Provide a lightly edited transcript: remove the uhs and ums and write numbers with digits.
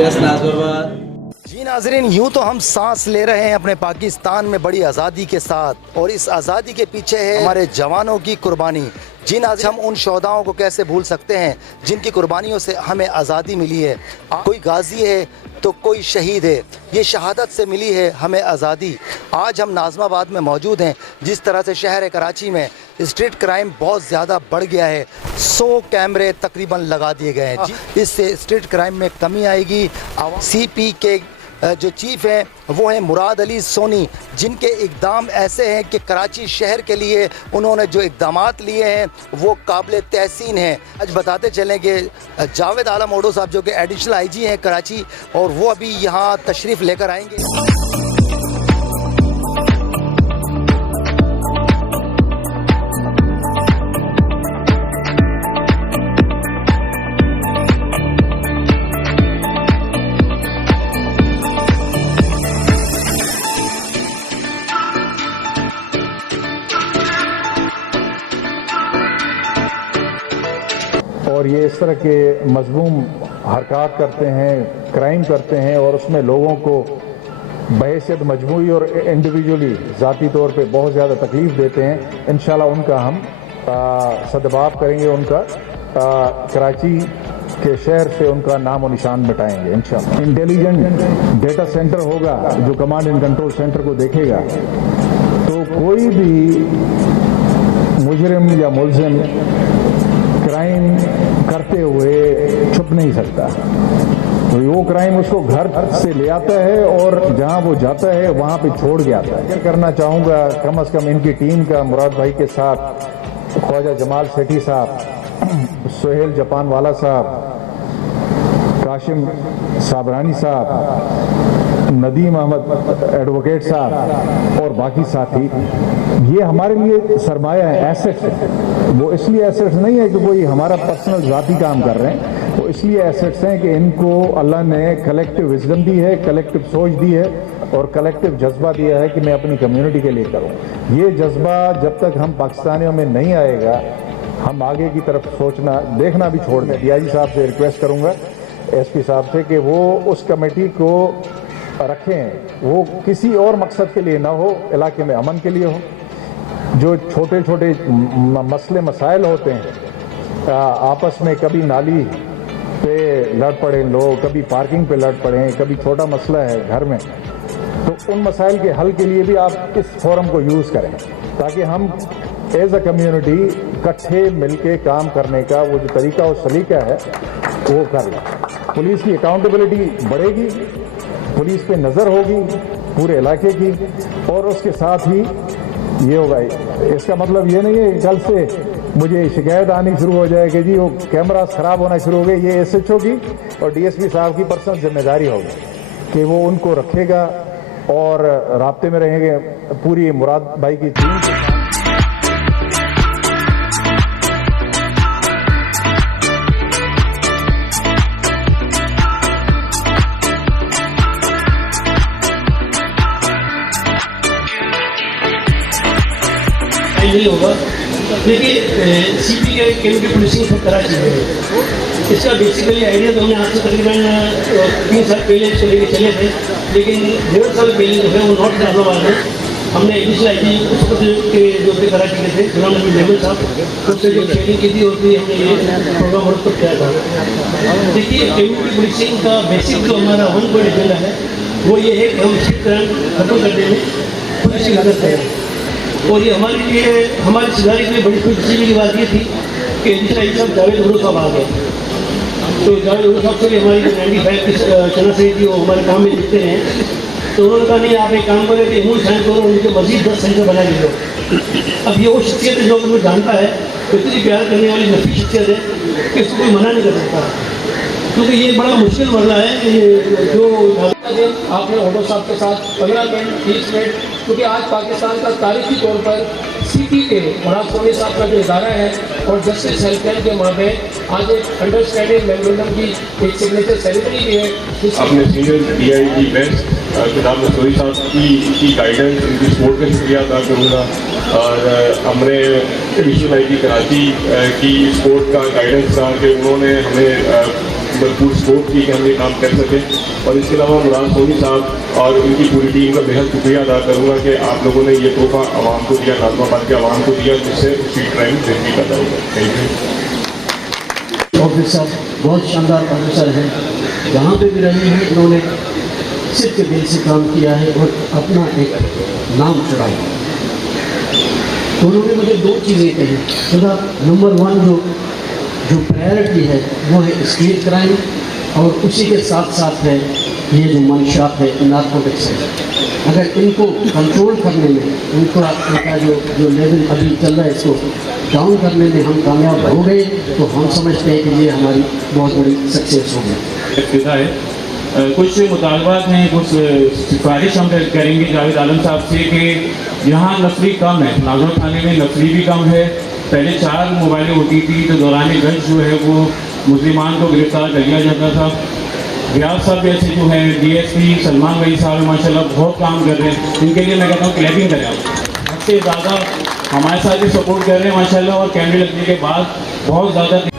Yes Nazrabad. जी नाजरीन, यूँ तो हम सांस ले रहे हैं अपने पाकिस्तान में बड़ी आज़ादी के साथ, और इस आज़ादी के पीछे है हमारे जवानों की कुर्बानी। जी नाज़रीन, हम उन शोहदाओं को कैसे भूल सकते हैं जिनकी कुर्बानियों से हमें आज़ादी मिली है। कोई गाजी है तो कोई शहीद है, ये शहादत से मिली है हमें आज़ादी। आज हम नाज़माबाद में मौजूद हैं। जिस तरह से शहर कराची में स्ट्रीट क्राइम बहुत ज़्यादा बढ़ गया है, 100 कैमरे तकरीबन लगा दिए गए हैं। इससे स्ट्रीट क्राइम में कमी आएगी। CP के जो चीफ़ हैं वो हैं मुराद अली सोनी, जिनके इक़दाम ऐसे हैं कि कराची शहर के लिए उन्होंने जो इक़दामात लिए हैं वो काबिल तहसीन हैं। आज बताते चलें कि जावेद आलम ओडो साहब जो कि एडिशनल IG हैं कराची, और वो अभी यहाँ तशरीफ़ लेकर आएंगे। और ये इस तरह के मज़मूम हरकत करते हैं, क्राइम करते हैं, और उसमें लोगों को बहैसियत मजमूई और इंडिविजुअली ज़ाती तौर पे बहुत ज़्यादा तकलीफ़ देते हैं। इंशाल्लाह उनका हम सदबाब करेंगे, उनका कराची के शहर से उनका नाम और निशान मिटाएंगे इंशाल्लाह। इंटेलिजेंट डेटा सेंटर होगा जो कमांड एंड कंट्रोल सेंटर को देखेगा, तो कोई भी मुजरिम या मुलजिम क्राइम करते हुए छुप नहीं सकता। तो वो क्राइम उसको घर से ले आता है और जहां वो जाता है वहां पे छोड़ के आता है। क्या करना चाहूँगा कम से कम इनकी टीम का, मुराद भाई के साथ ख्वाजा जमाल सेठी साहब, सोहेल जापान वाला साहब, काशिम साबरानी साहब, नदीम अहमद एडवोकेट साहब और बाकी साथी, ये हमारे लिए सरमाया है, एसेट्स है। वो इसलिए एसेट्स नहीं है कि कोई हमारा पर्सनल ज़ाती काम कर रहे हैं, वो इसलिए एसेट्स हैं कि इनको अल्लाह ने कलेक्टिव विजडम दी है, कलेक्टिव सोच दी है और कलेक्टिव जज्बा दिया है कि मैं अपनी कम्युनिटी के लिए करूँ। ये जज्बा जब तक हम पाकिस्तानियों में नहीं आएगा, हम आगे की तरफ सोचना देखना भी छोड़ दें। DIG साहब से रिक्वेस्ट करूँगा, SP साहब से, कि वो उस कमेटी को रखें, वो किसी और मकसद के लिए ना हो, इलाके में अमन के लिए हो। जो छोटे छोटे मसले मसाइल होते हैं, आपस में कभी नाली पे लड़ पड़े लोग, कभी पार्किंग पे लड़ पड़े, कभी छोटा मसला है घर में, तो उन मसाइल के हल के लिए भी आप इस फोरम को यूज़ करें, ताकि हम एज अ कम्युनिटी इकट्ठे मिलके काम करने का वो जो तरीका और सलीका है वो कर लें। पुलिस की अकाउंटेबिलिटी बढ़ेगी, पुलिस पे नज़र होगी पूरे इलाके की, और उसके साथ ही ये होगा। इसका मतलब ये नहीं है कल से मुझे शिकायत आनी शुरू हो जाए कि जी वो कैमरा ख़राब होना शुरू हो गए। ये SHO की और DSP साहब की पर्सनल जिम्मेदारी होगी कि वो उनको रखेगा और राब्ते में रहेंगे पूरी मुराद भाई की टीम के साथ। नहीं होगा। देखिए, CP के केंद्र की पुलिसिंग सब कराची है। इसका बेसिकली आइडिया तो हमने आज से तकरीबन 3 साल पहले से लेके चले थे, लेकिन 1.5 साल पहले जो है वो नॉर्थ नाज़माबाद में हमने एडिशनल IG के जो थे कराची के थे गुलाम नबी मेमन साहब, उससे जो ट्रेनिंग की थी और फिर हमने ये प्रोग्राम मुरतब किया था। देखिए, कम्युनिटी पुलिसिंग का बेसिक जो हमारा 1 पॉइंट एजेंडा है वो ये है कि हम स्ट्रीट क्राइम खत्म करने में पुलिस की मदद करें। और ये हमारे लिए, हमारी सुधारी के लिए बड़ी खुशी की बात ये थी कि एडिशनल साहब जावेद ओडो साहब आ गए। तो जावेद ओडो साहब से भी हमारी जो 95 की चना सही थी वो हमारे काम में लिखते हैं। तो उन्होंने कहा नहीं, आप एक काम करें कि मूल साइन करो, उनके मजीद 10 सेंटर बना लीजिए। अब ये वो शख्सियत है जो अगर वो जानता है तो इतनी प्यार करने वाली नफी शख्सियत है कि इसको कोई मना नहीं कर सकता, क्योंकि ये बड़ा मुश्किल मसला है। जो आपने ओडो साहब के साथ 15 मिनट 30 मिनट, क्योंकि आज पाकिस्तान का तारीखी तौर पर CP के मुराद सोनी साहब का जो इदारा है और जस्टिस हेल्थ के मामले आज एक अंडरस्टैंडिंग मेमोरेंडम की एक सिग्नेचर सेरेमनी भी है। अपने सीनियर DIG बेस्ट किताब सोनी साहब की गाइडेंस, इनकी सपोर्ट का शुक्रिया अदा करूँगा। और हमने एडिशनल IG कराची की सपोर्ट का गाइडेंस था कि उन्होंने हमें भरपूर सपोर्ट की कि हम ये काम कर सकें। और इसके अलावा मुराद सोनी साहब और इनकी पूरी टीम का बेहद शुक्रिया अदा करूँगा कि आप लोगों ने ये तोहफा आवाम को दिया, नाज़िमाबाद के आवाम को दिया, जिससे स्ट्रीट क्राइम बेहतरी पैदा होगा। Thank you. ऑफिसर बहुत शानदार ऑफिसर हैं, जहाँ पे भी रहे हैं इन्होंने सिर्फ के दिल से काम किया है और अपना एक नाम चढ़ाया। तो उन्होंने मुझे दो चीज़ें कही। खुदा नंबर 1 जो प्रायोरिटी है वो है स्ट्रीट क्राइम, और उसी के साथ साथ है ये जो मंशात है नारकोटिक्स है। अगर इनको कंट्रोल करने में इनका जो लेवल अभी चल रहा है इसको डाउन करने में हम कामयाब हो गए तो हम समझते हैं कि ये हमारी बहुत बड़ी सक्सेस होगी। फिजा है कुछ मुतालबात हैं, कुछ सिफारिश हम करेंगे जावेद आलम साहब से कि यहाँ नफरी कम है, नागौर थाने में नफरी भी कम है। पहले 4 मोबाइलें होती थी तो दौरान गंज जो है वो मुसलमान को गिरफ्तार कर लिया जाता था। रियाज साहब जैसे जो है DSP सलमान भाई साहब माशाल्लाह बहुत काम कर रहे हैं, इनके लिए मैं कहता हूँ क्लैपिंग करें। सबसे ज़्यादा हमारे साथ भी सपोर्ट कर रहे हैं माशाल्लाह, और कैमरे लगने के बाद बहुत ज़्यादा